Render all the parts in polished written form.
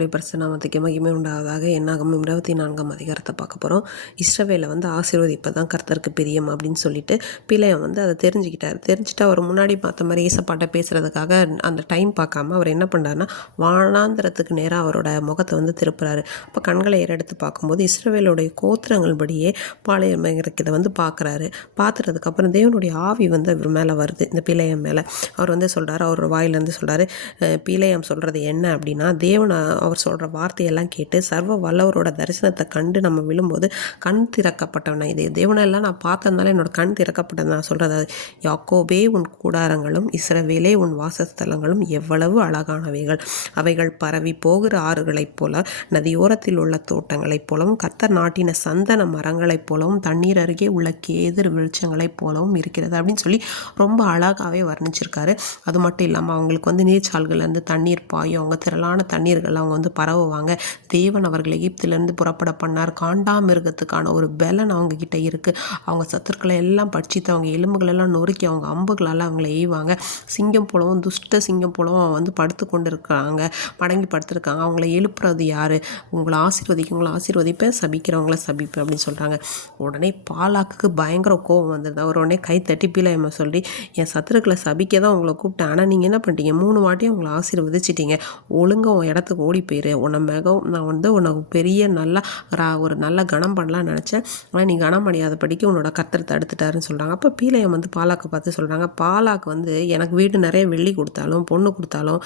கர்த்தருடைய பரிசுத்த நாமத்துக்கு மகிமை உண்டாவதாக. என்னாகும் 24ஆம் அதிகாரத்தை பார்க்க போகிறோம். இஸ்ரவேலை ஆசீர்வதிப்பதான் கர்த்தருக்கு பிரியம் அப்படின்னு சொல்லிட்டு பிலேயாம் அதை தெரிஞ்சுக்கிட்டு அவர் முன்னாடி பார்த்த மாதிரி ஏசப்பாட்ட பேசுகிறதுக்காக அந்த டைம் பார்க்காம அவர் என்ன பண்ணுறாருன்னா வானாந்திரத்துக்கு நேராக அவரோட முகத்தை திருப்புறாரு. அப்போ கண்களை ஏறெடுத்து பார்க்கும்போது இஸ்ரவேலுடைய கோத்திரங்கள் படியே பாளையம் இருக்கிறத பார்க்குறாரு. பார்த்துறதுக்கப்புறம் தேவனுடைய ஆவி அவர் மேலே வருது, இந்த பிலேயாம் மேலே. அவர் சொல்கிறார், அவரோட வாயிலேருந்து சொல்கிறாரு, பிலேயாம் சொல்கிறது என்ன அப்படின்னா, தேவன் அவர் சொல்கிற வார்த்தையெல்லாம் கேட்டு சர்வ வல்லவரோட தரிசனத்தை கண்டு நம்ம விழும்போது கண் திறக்கப்பட்டவனா, இது தேவனெல்லாம் நான் பார்த்ததுனால என்னோட கண் திறக்கப்பட்டது. நான் சொல்கிறது யாக்கோபே உன் கூடாரங்களும் இஸ்ரவேலே உன் வாசஸ்தலங்களும் எவ்வளவு அழகானவைகள், அவைகள் பரவி போகிற ஆறுகளைப் போல நதியோரத்தில் உள்ள தோட்டங்களைப் போலவும் கர்த்தர் நாட்டின சந்தன மரங்களைப் போலவும் தண்ணீர் அருகே உள்ள கேதிர் விருட்சங்களைப் போலவும் இருக்கிறது அப்படின்னு சொல்லி ரொம்ப அழகாகவே வர்ணிச்சிருக்காரு. அது மட்டும் இல்லாமல் அவங்களுக்கு நீர்ச்சால்கள்லேருந்து தண்ணீர் பாயும், அவங்க திரளான தண்ணீர்கள் அவங்க பரவுவாங்க. தேவன் அவர்கள் எகிப்திலேருந்து புறப்பட பண்ணார். காண்டாமிருகத்துக்கான ஒரு பலன் அவங்க கிட்ட இருக்குது. அவங்க சத்துருக்களை எல்லாம் பட்சித்து அவங்க எலும்புகளெல்லாம் நொறுக்கி அவங்க அம்புகளால் அவங்கள எய்வாங்க. சிங்கம் போலவும் துஷ்ட சிங்கம் போலவும் படுத்து கொண்டு இருக்காங்க, மடங்கி படுத்துருக்காங்க. அவங்கள எழுப்புறது யார்? உங்களை ஆசீர்வதிப்பேன், சபிக்கிறவங்கள சபிப்பேன் அப்படின்னு சொல்கிறாங்க. உடனே பாலாக்குக்கு பயங்கர கோபம் வந்தது. அவர் உடனே கை தட்டி பிலேயாமை சொல்லி, என் சத்துருக்களை சபிக்க தான் உங்களை கூப்பிட்டேன், ஆனால் நீங்கள் என்ன பண்ணிட்டீங்க, 3 வாட்டியும் அவங்கள ஆசீர்வதிச்சிட்டீங்க, ஒழுங்காக உன் இடத்துக்கு ஓடி போயிரு, உன்னை நான் உனக்கு பெரிய ஒரு நல்ல கணம் பண்ணலான்னு நினச்சேன், ஆனால் நீ கணம் அடையாதபடிக்கு உன்னோட கர்த்தர் தடுத்துட்டாருன்னு சொல்கிறாங்க. அப்போ பிலேயாம் பாலாக்கை பார்த்து சொல்கிறாங்க, பாலாக்கு எனக்கு வீடு நிறைய வெள்ளி கொடுத்தாலும் பொண்ணு கொடுத்தாலும்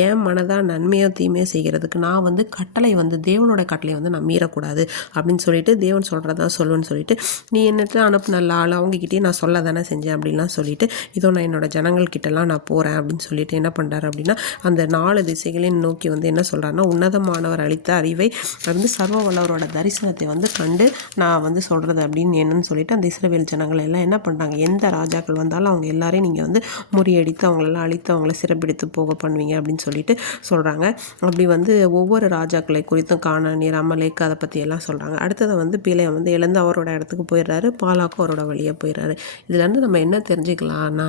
ஏன் மனதாக நன்மையோ தீமையோ செய்கிறதுக்கு நான் கட்டளை தேவனோட கட்டளை நான் மீறக்கூடாது அப்படின்னு சொல்லிட்டு தேவன் சொல்கிறதான் சொல்லுவேன்னு சொல்லிட்டு நீ என்னட்டு அனுப்புனல்ல ஆள் அவங்ககிட்டயே நான் சொல்ல தானே செஞ்சேன் அப்படின்லாம் சொல்லிட்டு இதோ நான் என்னோட ஜனங்கள்கிட்டலாம் நான் போகிறேன் அப்படின்னு சொல்லிட்டு என்ன பண்ணுறாரு அப்படின்னா அந்த 4 திசைகளையும் நோக்கி என்ன சொல்கிறாருன்னா, உன்னதமானவர் அளித்த அறிவை சர்வ வல்லவரோட தரிசனத்தை கண்டு நான் சொல்கிறது அப்படின்னு என்னன்னு சொல்லிட்டு அந்த இஸ்ரவேல் ஜனங்கள் எல்லாம் என்ன பண்ணுறாங்க, எந்த ராஜாக்கள் வந்தாலும் அவங்க எல்லாரையும் நீங்கள் முறியடித்து அவங்களெல்லாம் அழித்து அவங்கள சிறப்பிடித்து போக பண்ணுவீங்க அப்படின்னு சொல்லிட்டு சொல்கிறாங்க. அப்படி ஒவ்வொரு ராஜாக்களை குறித்தும் கானானியர், அமலேக்கு அதை பற்றி எல்லாம் சொல்கிறாங்க. அடுத்ததை பிலேயாம் எழுந்து அவரோட இடத்துக்கு போயிடுறாரு, பாலாக்கும் அவரோட வழியாக போயிடுறாரு. இதுலேருந்து நம்ம என்ன தெரிஞ்சுக்கலாம்னா,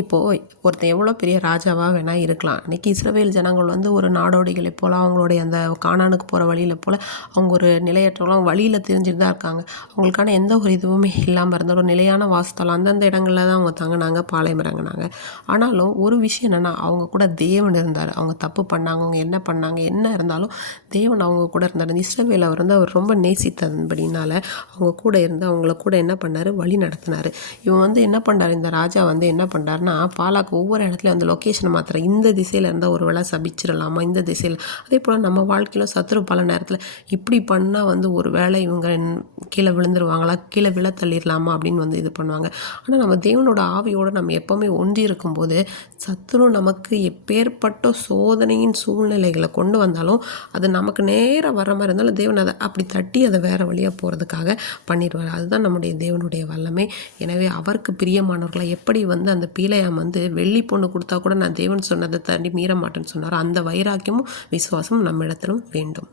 இப்போது ஒருத்தன் எவ்வளோ பெரிய ராஜாவாக வேணால் இருக்கலாம். இன்றைக்கி இஸ்ரவேல் ஜனங்கள் ஒரு நாடோடிகளை போல் அவங்களுடைய அந்த கானானுக்கு போகிற வழியில் போல் அவங்க ஒரு நிலையற்றவங்களும் வழியில் தெரிஞ்சுட்டு தான் இருக்காங்க. அவங்களுக்கான எந்த ஒரு இதுவுமே இல்லாமல் இருந்த ஒரு நிலையான வாசத்தலம் அந்தந்த இடங்களில் தான் அவங்க தங்கினாங்க, பாளையம் இறங்கினாங்க. ஆனாலும் ஒரு விஷயம் என்னென்னா, அவங்க கூட தேவன் இருந்தார். அவங்க தப்பு பண்ணாங்க, அவங்க என்ன பண்ணாங்க, என்ன இருந்தாலும் தேவன் அவங்க கூட இருந்தார். இந்த இஸ்ரவேல் அவர் ரொம்ப நேசித்ததுபடினால அவங்க கூட இருந்து அவங்கள கூட என்ன பண்ணார், வழி நடத்தினார். இவன் என்ன பண்ணார், இந்த ராஜா என்ன பண்ணுறாரு, பாலாக்கு ஒவ்வொரு இடத்துல அந்த லொக்கேஷனை மாத்திர இந்த திசையில் இருந்தால் ஒரு வேளை சபிச்சிடலாமா, இந்த திசையில். அதே போல் நம்ம வாழ்க்கையில் சத்துரு பல நேரத்தில் இப்படி பண்ணால் ஒரு வேளை இவங்க கீழே விழுந்துருவாங்களா, கீழே விழ தள்ளிடலாமா அப்படின்னு இது பண்ணுவாங்க. ஆனால் நம்ம தேவனோட ஆவியோடு நம்ம எப்போவுமே ஒன்றி இருக்கும்போது சத்துரு நமக்கு எப்பேற்பட்ட சோதனையின் சூழ்நிலைகளை கொண்டு வந்தாலும் அது நமக்கு நேராக வர மாதிரி இருந்தாலும் தேவன் அதை அப்படி தட்டி அதை வேறு வழியாக போகிறதுக்காக பண்ணிடுவார். அதுதான் நம்முடைய தேவனுடைய வல்லமை. எனவே அவருக்கு பிரியமானவர்களை எப்படி அந்த பிலேயாம் வெள்ளி பொண்ணு கொடுத்தா கூட நான் தேவன் சொன்னதை தாண்டி மீற மாட்டேன்னு சொன்னார். அந்த வைராக்கியமும் விசுவாசமும் நம்ம இடத்திலும் வேண்டும்.